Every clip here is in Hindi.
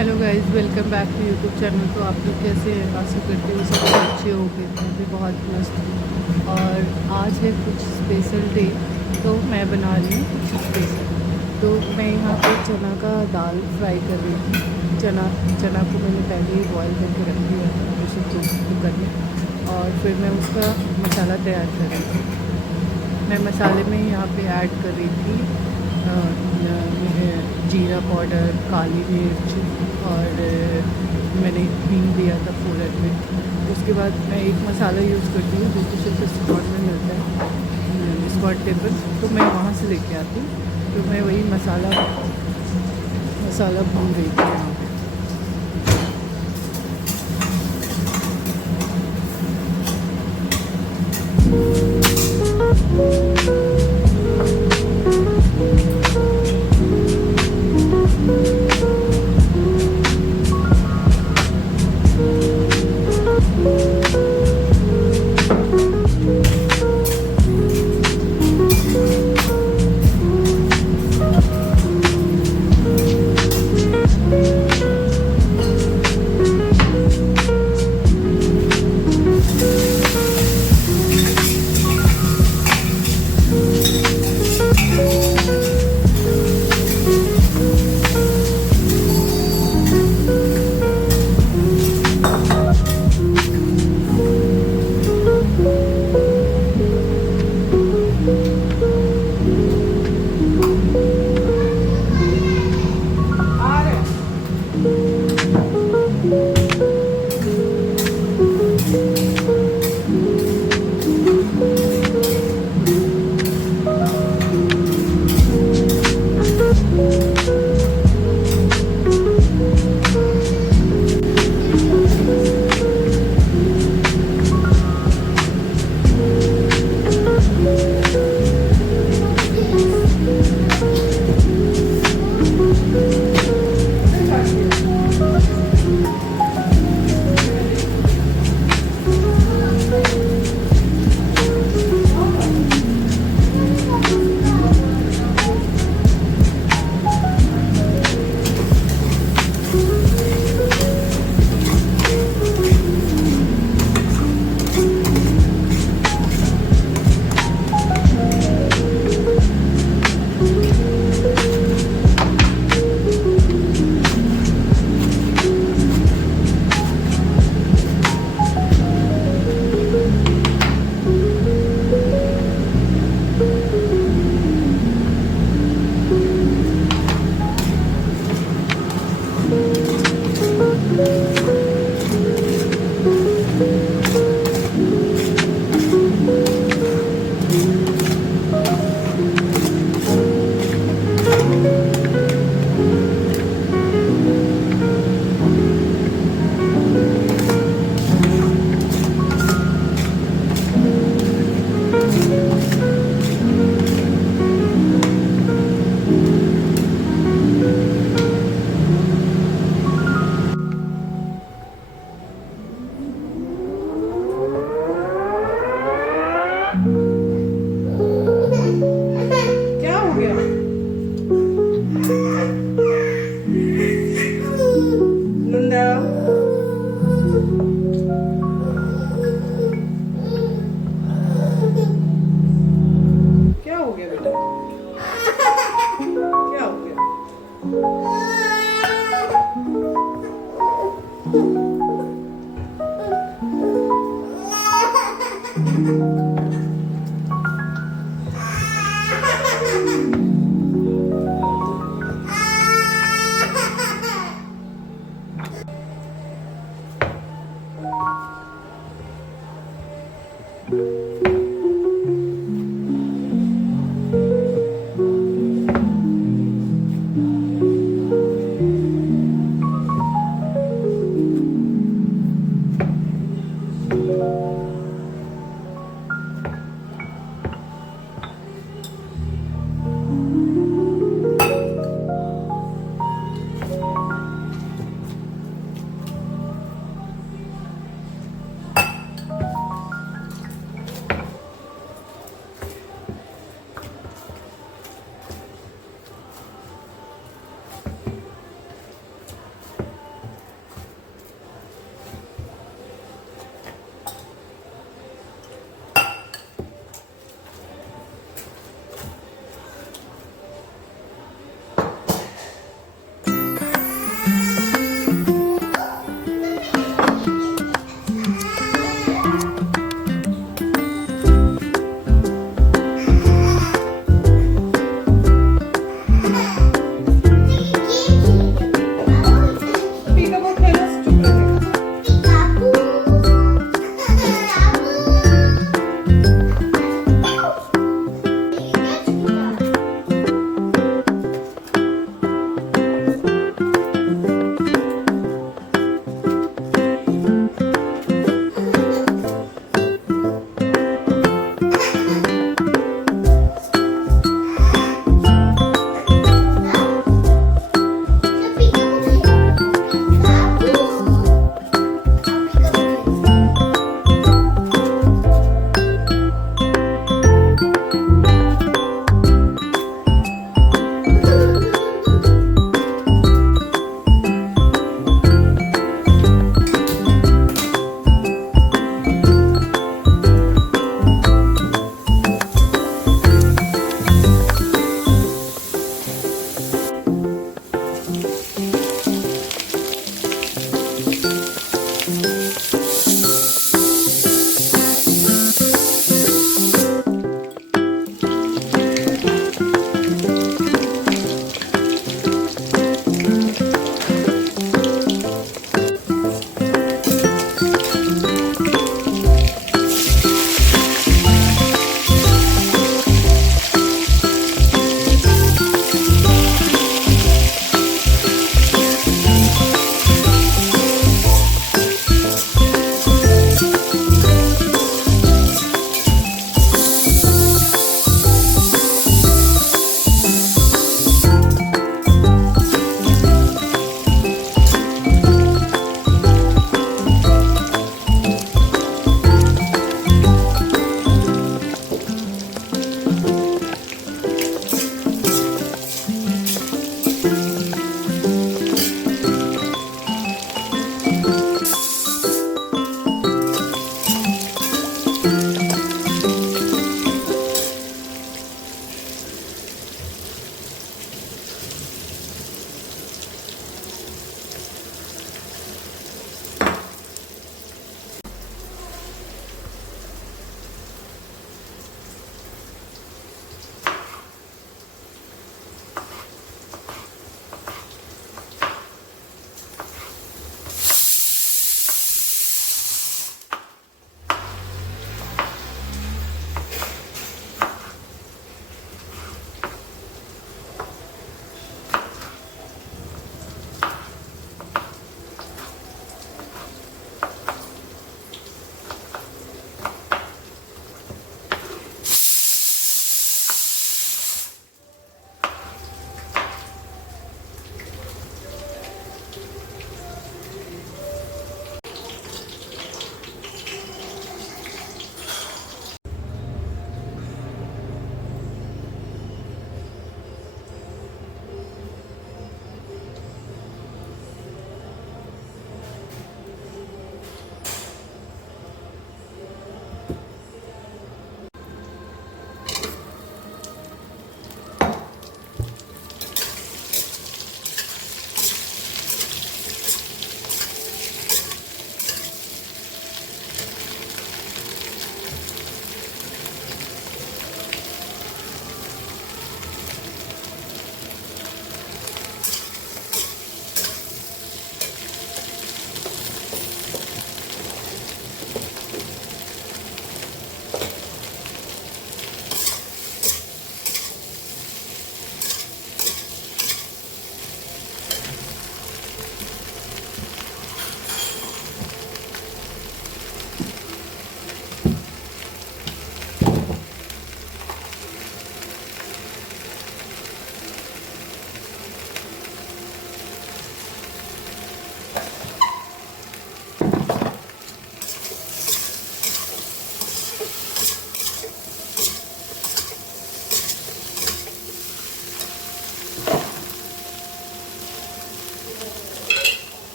Hello guys, welcome back to YouTube channel. तो आप लोग कैसे हैं? आशा करती हूँ सब अच्छे हो गए। मैं भी बहुत मस्त हूँ और आज है कुछ स्पेशल डे, तो मैं बना रही हूँ कुछ स्पेशल। तो मैं यहाँ पे चना का दाल फ्राई कर रही थी। चना को मैंने पहले ही बॉयल करके रख दिया था प्रेशर कुकर में, और फिर मैं उसका मसाला तैयार कर रही थी। मैं मसाले में यहाँ पे ऐड कर रही थी जीरा पाउडर, काली मिर्च, और मैंने हींग दिया था फोरन में। उसके बाद मैं एक मसाला यूज़ करती हूँ जो कि सिर्फ स्कॉट में मिलता है, स्कॉट टेबल। तो मैं वहाँ से लेके आती हूँ। तो मैं वही मसाला भून रही थी यहाँ पे। क्या हो गया? नंदा, क्या हो गया बेटा? क्या हो गया?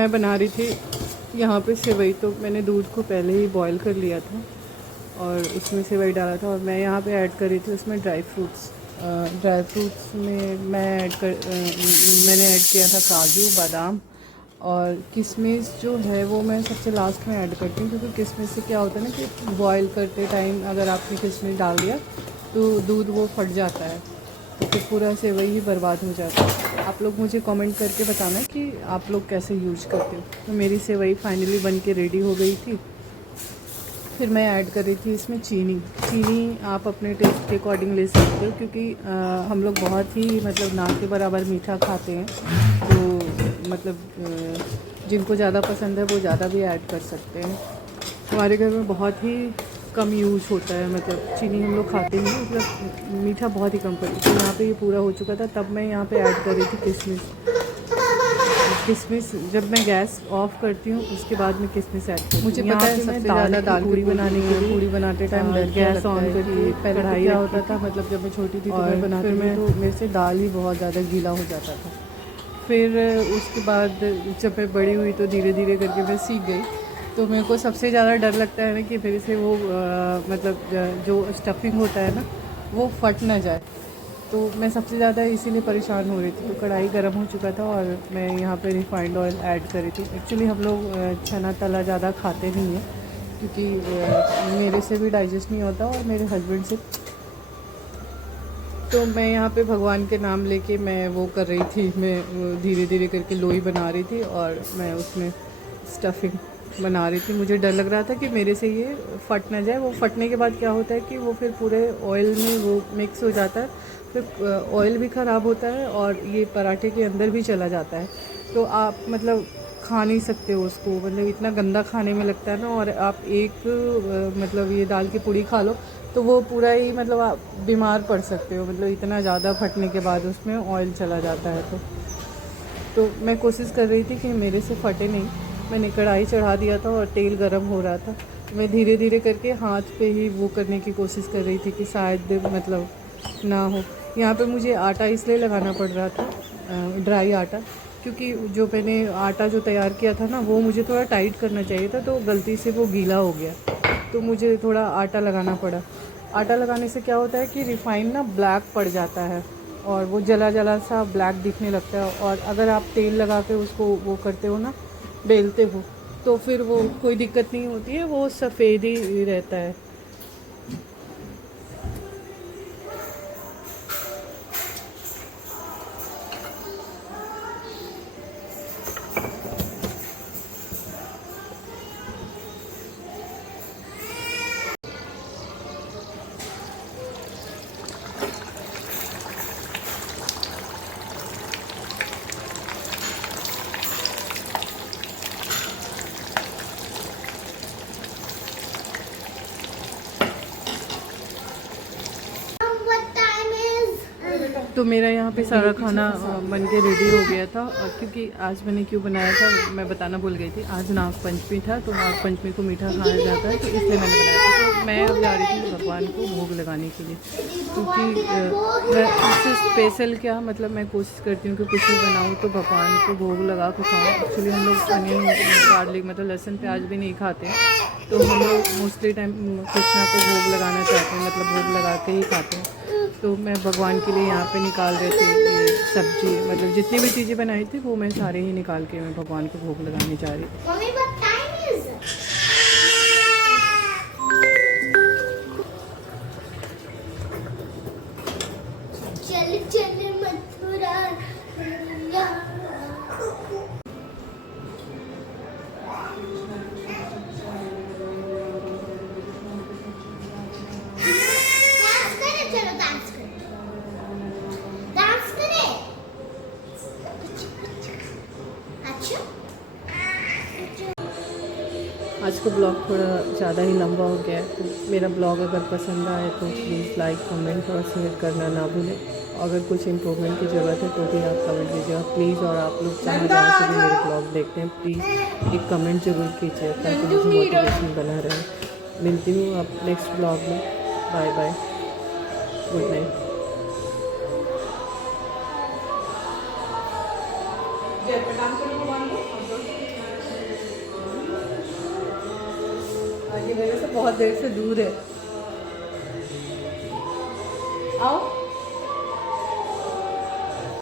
मैं बना रही थी यहाँ पे सेवई। तो मैंने दूध को पहले ही बॉईल कर लिया था और उसमें सेवई डाला था, और मैं यहाँ पे ऐड कर रही थी उसमें ड्राई फ्रूट्स। में मैंने ऐड किया था काजू, बादाम और किशमिश जो है वो मैं सबसे लास्ट में ऐड करती हूँ, क्योंकि किशमिश से क्या होता है ना कि बॉईल करते टाइम अगर आपने किशमिश डाल दिया तो दूध वो फट जाता है, तो फिर पूरा सेवई ही बर्बाद हो जाता है। आप लोग मुझे कमेंट करके बताना कि आप लोग कैसे यूज करते हो। तो मेरी सेवई फाइनली बन के रेडी हो गई थी। फिर मैं ऐड कर रही थी इसमें चीनी आप अपने टेस्ट के अकॉर्डिंग ले सकते हो, क्योंकि हम लोग बहुत ही मतलब ना के बराबर मीठा खाते हैं, तो मतलब जिनको ज़्यादा पसंद है वो ज़्यादा भी ऐड कर सकते हैं। हमारे घर में बहुत ही कम यूज़ होता है, मतलब चीनी हम लोग खाते नहीं, मतलब मीठा बहुत ही कम पड़ता है। तो यहाँ पे ये पूरा हो चुका था, तब मैं यहाँ पे ऐड कर रही थी किशमिश। जब मैं गैस ऑफ करती हूँ उसके बाद में किशमिश ऐड करती हूँ। मुझे पता है सबसे ज़्यादा दाल पूड़ी बनाने के लिए पूड़ी बनाते टाइम गैस ऑन करके पहले कढ़ाई क्या होता था, मतलब जब मैं छोटी थी तो मैं बनाती थी तो मेरे से दाल ही बहुत ज़्यादा गीला हो जाता था। फिर उसके बाद जब मैं बड़ी हुई तो धीरे धीरे करके मैं सीख गई। तो मेरे को सबसे ज़्यादा डर लगता है ना कि मेरे से वो मतलब जो स्टफिंग होता है ना वो फट ना जाए, तो मैं सबसे ज़्यादा इसीलिए परेशान हो रही थी। तो कढ़ाई गर्म हो चुका था और मैं यहाँ पे रिफाइंड ऑयल ऐड कर रही थी। एक्चुअली हम लोग चना तला ज़्यादा खाते नहीं हैं, क्योंकि मेरे से भी डाइजेस्ट नहीं होता और मेरे हस्बैंड से। तो मैं यहाँ पे भगवान के नाम लेके मैं वो कर रही थी, मैं धीरे धीरे करके लोई बना रही थी और मैं उसमें स्टफिंग बना रही थी। मुझे डर लग रहा था कि मेरे से ये फट ना जाए। वो फटने के बाद क्या होता है कि वो फिर पूरे ऑयल में वो मिक्स हो जाता है, फिर ऑयल भी ख़राब होता है और ये पराठे के अंदर भी चला जाता है। तो आप मतलब खा नहीं सकते हो उसको, मतलब इतना गंदा खाने में लगता है ना। और आप एक मतलब ये दाल की पूड़ी खा लो तो वो पूरा ही मतलब आप बीमार पड़ सकते हो, मतलब इतना ज़्यादा फटने के बाद उसमें ऑयल चला जाता है। तो मैं कोशिश कर रही थी कि मेरे से फटे नहीं। मैंने कढ़ाई चढ़ा दिया था और तेल गरम हो रहा था। मैं धीरे धीरे करके हाथ पे ही वो करने की कोशिश कर रही थी कि शायद मतलब ना हो। यहाँ पे मुझे आटा इसलिए लगाना पड़ रहा था, ड्राई आटा, क्योंकि जो मैंने आटा जो तैयार किया था ना वो मुझे थोड़ा टाइट करना चाहिए था, तो गलती से वो गीला हो गया, तो मुझे थोड़ा आटा लगाना पड़ा। आटा लगाने से क्या होता है कि रिफाइन ना ब्लैक पड़ जाता है और वो जला जला सा ब्लैक दिखने लगता है। और अगर आप तेल लगा के उसको वो करते हो ना, बेलते हो, तो फिर वो कोई दिक्कत नहीं होती है, वो सफ़ेद ही रहता है। तो मेरा यहाँ पे सारा खाना बन के रेडी हो गया था। और क्योंकि आज मैंने क्यों बनाया था मैं बताना भूल गई थी। आज नाग पंचमी था, तो नाग पंचमी को मीठा खाया जाता है, तो इसलिए मैंने बनाया था। तो मैं अब जा रही थी भगवान को भोग लगाने के लिए, क्योंकि मैं उससे स्पेशल क्या मतलब मैं कोशिश करती हूँ कि कुछ भी बनाऊँ तो भगवान को भोग लगा के खाऊँ। एक्चुअली हम लोग अनियन गार्लिक मतलब लहसुन प्याज भी नहीं खाते हैं, तो हम लोग मोस्टली टाइम कृष्णा को भोग लगाना चाहते हैं, मतलब भोग लगा के ही खाते हैं। तो मैं भगवान के लिए यहाँ पे निकाल रहे थे ये सब्जी, मतलब जितनी भी चीज़ें बनाई थी वो मैं सारे ही निकाल के मैं भगवान को भोग लगाने जा रही थी। आज का ब्लॉग थोड़ा ज़्यादा ही लंबा हो गया है, तो मेरा ब्लॉग अगर पसंद आए तो प्लीज़ लाइक कमेंट और शेयर करना ना भूलें। अगर कुछ इम्प्रूवमेंट की ज़रूरत है तो भी आप कमेंट कीजिएगा प्लीज़। और आप लोग जहाँ से भी मेरे ब्लॉग देखते हैं प्लीज़ एक कमेंट ज़रूर कीजिए, ताकि मुझे मोटिवेशन बना रहे। मिलती हूँ आप नेक्स्ट ब्लॉग में। Bye bye, good night. जय प्रणाम करो भगवान को। बहुत देर से दूर है। आओ